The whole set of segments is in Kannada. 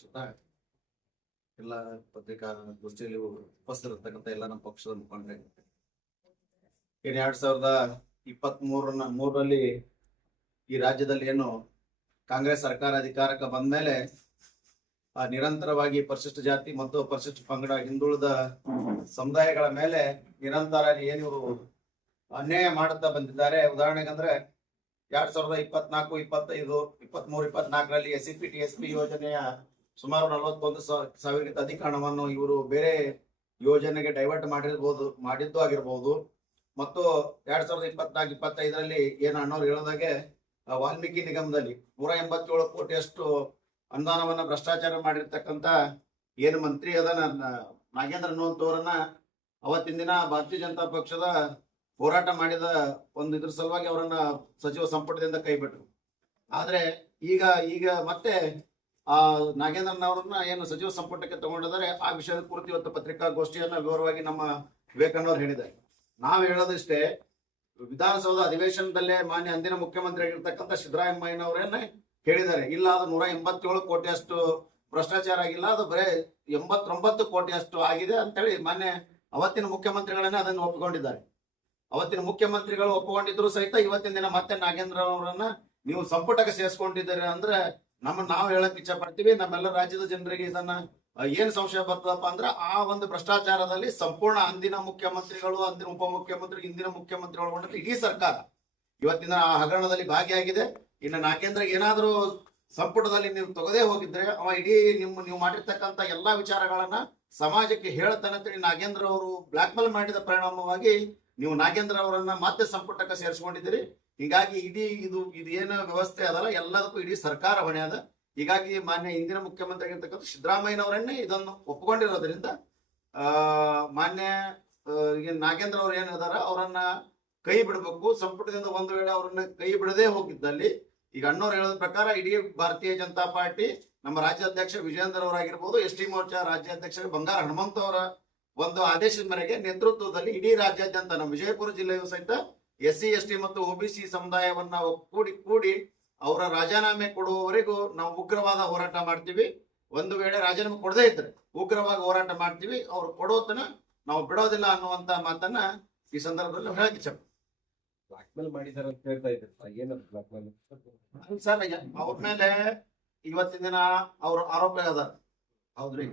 ಸುತ್ತಾ ಎಲ್ಲ ಪತ್ರಿಕಾಗೋಷ್ಠಿಯಲ್ಲಿ ಉಪಸ್ಥಿತರಿರ್ತಕ್ಕಂಥ ಎಲ್ಲ ನಮ್ಮ ಪಕ್ಷದ ಮುಖಂಡರೇ, ಏನು 2023ರಲ್ಲಿ ಈ ರಾಜ್ಯದಲ್ಲಿ ಏನು ಕಾಂಗ್ರೆಸ್ ಸರ್ಕಾರ ಅಧಿಕಾರಕ್ಕೆ ಬಂದ ಮೇಲೆ ನಿರಂತರವಾಗಿ ಪರಿಶಿಷ್ಟ ಜಾತಿ ಮತ್ತು ಪರಿಶಿಷ್ಟ ಪಂಗಡ ಹಿಂದುಳಿದ ಸಮುದಾಯಗಳ ಮೇಲೆ ನಿರಂತರ ಏನು ಅನ್ಯಾಯ ಮಾಡುತ್ತಾ ಬಂದಿದ್ದಾರೆ. ಉದಾಹರಣೆಗಂದ್ರೆ 2024, 25, 23, 24ರಲ್ಲಿ SCP TSP ಯೋಜನೆಯ ಸುಮಾರು 41,000 ಅಧಿಕ ಹಣವನ್ನು ಇವರು ಬೇರೆ ಯೋಜನೆಗೆ ಡೈವರ್ಟ್ ಮಾಡಿದ್ದು ಆಗಿರ್ಬೋದು. ಮತ್ತು 2024, 25ರಲ್ಲಿ ಏನು ಅಣ್ಣವ್ರು ಹೇಳೋದಾಗೆ ವಾಲ್ಮೀಕಿ ನಿಗಮದಲ್ಲಿ 187 ಕೋಟಿಯಷ್ಟು ಅನುದಾನವನ್ನ ಭ್ರಷ್ಟಾಚಾರ ಮಾಡಿರ್ತಕ್ಕಂಥ ಏನು ಮಂತ್ರಿ ಅದನ್ನ ನಾಗೇಂದ್ರ ಅನ್ನುವಂಥವ್ರನ್ನ ಅವತ್ತಿನ ದಿನ ಭಾರತೀಯ ಜನತಾ ಪಕ್ಷದ ಹೋರಾಟ ಮಾಡಿದ ಒಂದು ಇದ್ರ ಸಲುವಾಗಿ ಅವರನ್ನ ಸಚಿವ ಸಂಪುಟದಿಂದ ಕೈ ಬಿಟ್ರು. ಆದ್ರೆ ಈಗ ಮತ್ತೆ ಆ ನಾಗೇಂದ್ರನ್ ಅವರನ್ನ ಏನು ಸಚಿವ ಸಂಪುಟಕ್ಕೆ ತಗೊಂಡಿದ್ದಾರೆ, ಆ ವಿಷಯದ ಕುರಿತು ಇವತ್ತು ಪತ್ರಿಕಾಗೋಷ್ಠಿಯನ್ನ ವಿವರವಾಗಿ ನಮ್ಮ ವಿವೇಕಣ್ಣವ್ರು ಹೇಳಿದ್ದಾರೆ. ನಾವು ಹೇಳೋದಿಷ್ಟೇ, ವಿಧಾನಸೌಧ ಅಧಿವೇಶನದಲ್ಲೇ ಮಾನ್ಯ ಅಂದಿನ ಮುಖ್ಯಮಂತ್ರಿ ಆಗಿರ್ತಕ್ಕಂಥ ಸಿದ್ದರಾಮಯ್ಯನವರನ್ನ ಹೇಳಿದ್ದಾರೆ, ಇಲ್ಲ ಅದು 187 ಕೋಟಿಯಷ್ಟು ಭ್ರಷ್ಟಾಚಾರ ಆಗಿಲ್ಲ, ಅದು ಬರೇ 89 ಕೋಟಿಯಷ್ಟು ಆಗಿದೆ ಅಂತೇಳಿ ಮಾನ್ಯ ಅವತ್ತಿನ ಮುಖ್ಯಮಂತ್ರಿಗಳನ್ನೇ ಅದನ್ನು ಒಪ್ಪಿಕೊಂಡಿದ್ದಾರೆ. ಅವತ್ತಿನ ಮುಖ್ಯಮಂತ್ರಿಗಳು ಒಪ್ಪಿಕೊಂಡಿದ್ರು ಸಹಿತ ಇವತ್ತಿನ ದಿನ ಮತ್ತೆ ನಾಗೇಂದ್ರ ಅವರನ್ನ ನೀವು ಸಂಪುಟಕ್ಕೆ ಸೇರಿಸ್ಕೊಂಡಿದ್ದೀರಿ ಅಂದ್ರೆ ನಾವು ಹೇಳಕ್ ಇಚ್ಛೆ ಪಡ್ತೀವಿ. ನಮ್ಮೆಲ್ಲ ರಾಜ್ಯದ ಜನರಿಗೆ ಇದನ್ನ ಏನ್ ಸಂಶಯ ಬರ್ತದಪ್ಪ ಅಂದ್ರೆ, ಆ ಒಂದು ಭ್ರಷ್ಟಾಚಾರದಲ್ಲಿ ಸಂಪೂರ್ಣ ಅಂದಿನ ಮುಖ್ಯಮಂತ್ರಿಗಳು, ಅಂದಿನ ಉಪಮುಖ್ಯಮಂತ್ರಿ, ಇಂದಿನ ಮುಖ್ಯಮಂತ್ರಿಗಳು ಒಳಗೊಂಡ್ರೆ ಇಡೀ ಸರ್ಕಾರ ಇವತ್ತಿನ ಆ ಹಗರಣದಲ್ಲಿ ಭಾಗಿಯಾಗಿದೆ. ಇನ್ನು ನಾಗೇಂದ್ರ ಏನಾದ್ರೂ ಸಂಪುಟದಲ್ಲಿ ನೀವು ತಗದೇ ಹೋಗಿದ್ರೆ ಅವ ಇಡೀ ನೀವು ಮಾಡಿರ್ತಕ್ಕಂಥ ಎಲ್ಲಾ ವಿಚಾರಗಳನ್ನ ಸಮಾಜಕ್ಕೆ ಹೇಳ್ತಾನೆ ಅಂತೇಳಿ ನಾಗೇಂದ್ರ ಅವರು ಬ್ಲಾಕ್ ಮೇಲ್ ಮಾಡಿದ ಪರಿಣಾಮವಾಗಿ ನೀವು ನಾಗೇಂದ್ರ ಅವರನ್ನ ಮತ್ತೆ ಸಂಪುಟಕ್ಕೆ ಸೇರಿಸ್ಕೊಂಡಿದ್ದೀರಿ. ಹೀಗಾಗಿ ಇದು ಏನು ವ್ಯವಸ್ಥೆ ಅದಲ್ಲ, ಎಲ್ಲದಕ್ಕೂ ಇಡೀ ಸರ್ಕಾರ ಹೊಣೆ ಅದ. ಹೀಗಾಗಿ ಮಾನ್ಯ ಇಂದಿನ ಮುಖ್ಯಮಂತ್ರಿ ಆಗಿರ್ತಕ್ಕಂಥ ಸಿದ್ದರಾಮಯ್ಯನವರನ್ನೇ ಇದನ್ನು ಒಪ್ಪಿಕೊಂಡಿರೋದ್ರಿಂದ ಮಾನ್ಯ ನಾಗೇಂದ್ರ ಅವ್ರು ಏನಿದಾರ ಅವರನ್ನ ಕೈ ಬಿಡಬೇಕು. ಸಂಪುಟದಿಂದ ಒಂದು ವೇಳೆ ಅವರನ್ನ ಕೈ ಬಿಡದೇ ಹೋಗಿದ್ದಲ್ಲಿ, ಈಗ ಅಣ್ಣವ್ರು ಹೇಳೋದ ಪ್ರಕಾರ ಇಡೀ ಭಾರತೀಯ ಜನತಾ ಪಾರ್ಟಿ ನಮ್ಮ ರಾಜ್ಯಾಧ್ಯಕ್ಷ ವಿಜೇಂದ್ರ ಅವರಾಗಿರ್ಬೋದು, ST ಮೋರ್ಚಾ ರಾಜ್ಯಾಧ್ಯಕ್ಷ ಬಂಗಾರ ಹನುಮಂತ ಅವರ ಒಂದು ಆದೇಶದ ಮೇರೆಗೆ ನೇತೃತ್ವದಲ್ಲಿ ಇಡೀ ರಾಜ್ಯಾದ್ಯಂತ ನಮ್ಮ ವಿಜಯಪುರ ಜಿಲ್ಲೆಯು ಸಹಿತ SC ST ಮತ್ತು OBC ಸಮುದಾಯವನ್ನ ಕೂಡಿ ಅವರ ರಾಜೀನಾಮೆ ಕೊಡುವವರೆಗೂ ನಾವು ಉಗ್ರವಾದ ಹೋರಾಟ ಮಾಡ್ತೀವಿ. ಒಂದು ವೇಳೆ ರಾಜೀನಾಮೆ ಕೊಡದೇ ಇದ್ರೆ ಉಗ್ರವಾಗಿ ಹೋರಾಟ ಮಾಡ್ತೀವಿ. ಅವ್ರು ಕೊಡೋತನ ನಾವು ಬಿಡೋದಿಲ್ಲ ಅನ್ನುವಂತ ಮಾತನ್ನ ಈ ಸಂದರ್ಭದಲ್ಲಿ ಹೇಳಕ್ ಇಚ್ಛೆ. ಬ್ಲಾಕ್ ಮೇಲ್ ಮಾಡಿದಾರೆ ಅಂತ ಹೇಳ್ತಾ ಇದ್ದಾರೆ, ಏನದು ಬ್ಲಾಕ್ ಮೇಲ್? ಸರ್, ಅವ್ರ ಮೇಲೆ ಇವತ್ತಿನ ದಿನ ಅವ್ರ ಆರೋಪ ಅದ, ಹೌದ್ರಿ.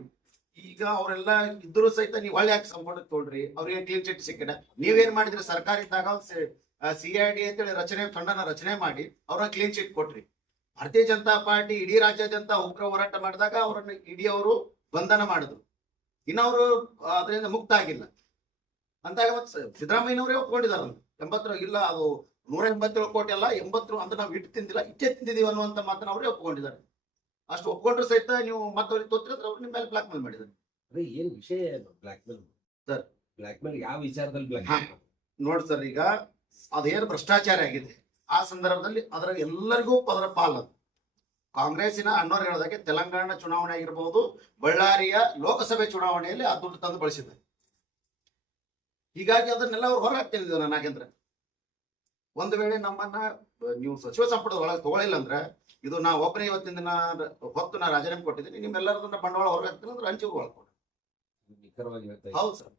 ಈಗ ಅವರೆಲ್ಲ ಇದ್ರು ಸಹಿತ ನೀವು ಒಳ್ಳೆ ಯಾಕೆ ಸಂಪುಟಕ್ಕೆ ತೊಗೊಳ್ರಿ, ಅವ್ರಿಗೆ ಕ್ಲೀನ್ ಚಿಟ್ ಸಿಕ್ಕಿದೆ. ನೀವೇನ್ ಮಾಡಿದ್ರಿ, ಸರ್ಕಾರ ಇದ್ದಾಗ CID ಅಂತೇಳಿ ತಂಡನ ರಚನೆ ಮಾಡಿ ಅವ್ರನ್ನ ಕ್ಲೀನ್ ಚಿಟ್ ಕೊಟ್ರಿ. ಭಾರತೀಯ ಜನತಾ ಪಾರ್ಟಿ ಇಡೀ ರಾಜ್ಯಾದ್ಯಂತ ಉಗ್ರ ಹೋರಾಟ ಮಾಡಿದಾಗ ಅವರನ್ನ ಇಡೀ ಅವರು ಬಂಧನ ಮಾಡಿದ್ರು. ಇನ್ನವರು ಅದರಿಂದ ಮುಕ್ತ ಆಗಿಲ್ಲ ಅಂದಾಗ ಸಿದ್ದರಾಮಯ್ಯನವರೇ ಒಪ್ಕೊಂಡಿದಾರಲ್ಲ 80 ಇಲ್ಲ, ಅದು 187 ಕೋಟಿ ಅಲ್ಲ, 80 ಅಂತ ನಾವು ಇಟ್ಟು ತಿಂದಿಲ್ಲ, ಇಟ್ಟೆ ತಿಂದಿದೀವಿ ಅನ್ನುವಂತ ಮಾತನ್ನ ಅವರೇ ಒಪ್ಕೊಂಡಿದ್ದಾರೆ. ಅಷ್ಟು ಒಪ್ಕೊಂಡ್ರು ಸಹಿತ ನೀವು ಮತ್ತವ್ರಿಗೆ ತೊತ್ತಿದ್ರೆ ಅವ್ರು ನಿಮ್ಮ ಮೇಲೆ ಬ್ಲಾಕ್ ಮೇಲ್ ಮಾಡಿದ್ದಾರೆ. ಅದೇ ಏನ್ ವಿಷಯ black mail? Sir, black mail ಯಾವ ವಿಚಾರದಲ್ಲಿ ಬ್ಲಾಕ್ ಮೇಲ್? ನೋಡಿ ಸರ್, ಈಗ ಅದೇನು ಭ್ರಷ್ಟಾಚಾರ ಆಗಿದೆ ಆ ಸಂದರ್ಭದಲ್ಲಿ ಅದರ ಎಲ್ಲರಿಗೂ ಅದರ ಪಾಲು. ಕಾಂಗ್ರೆಸ್ಸಿನ ಅಣ್ಣವ್ರು ಹೇಳೋದಕ್ಕೆ ತೆಲಂಗಾಣ ಚುನಾವಣೆ ಆಗಿರ್ಬೋದು, ಬಳ್ಳಾರಿಯ ಲೋಕಸಭೆ ಚುನಾವಣೆಯಲ್ಲಿ ಆ ದುಡ್ಡು ತಂದು ಬಳಸಿದ್ದಾರೆ. ಹೀಗಾಗಿ ಅದನ್ನೆಲ್ಲ ಅವ್ರು ಹೊರಗೆ ನಾಗೇಂದ್ರ, ಒಂದು ವೇಳೆ ನಮ್ಮನ್ನ ನೀವು ಸಚಿವ ಸಂಪುಟದ ಒಳಗೆ ತಗೊಳ್ಳಿಲ್ಲ ಅಂದ್ರೆ, ಇದು ನಾ ಒಬ್ಬನೇ ಇವತ್ತಿನ ದಿನ ಹೊತ್ತು ನಾ ರಾಜೀನಾಮೆ ಕೊಟ್ಟಿದ್ದೀನಿ, ನಿಮ್ಮೆಲ್ಲರದನ್ನ ಬಂಡವಾಳ ಹೊರಗೆ ಹಾಕ್ತೀನಿ ಅಂದ್ರೆ ಹಂಚಿ ಒಳಗೆ. ನಿಖರವಾಗಿ ಹೌದು ಸರ್.